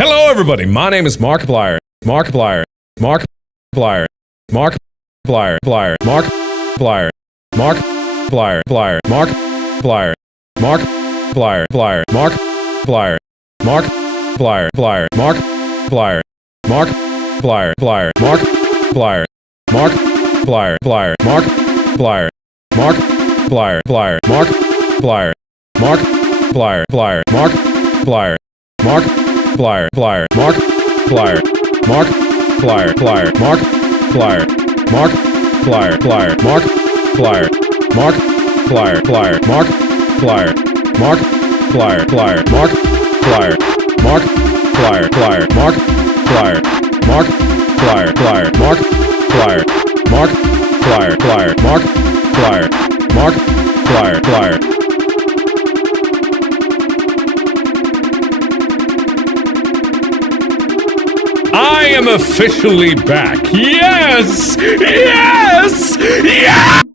Hello, everybody. My name is Markiplier. Markiplier. Markiplier. Markiplier. Plier. Markiplier. Markiplier. Plier. Markiplier. Markiplier. Plier. Markiplier. Markiplier. Plier. Markiplier. Markiplier. Plier. Markiplier. Markiplier. Plier. Markiplier. Markiplier. Plier. Markiplier. Markiplier. Plier. Markiplier. Markiplier. Plier. Markiplier. Markiplier. Plier. Markiplier. Markiplier. Plier. Markiplier. Markiplier. Plier. Markiplier. Markiplier. Plier. Markiplier. Markiplier. Plier. Markiplier. Markiplier. Plier. Markiplier. Markiplier. Plier. Markiplier. Markiplier. Plier. I am officially back. Yes! Yes! Yes!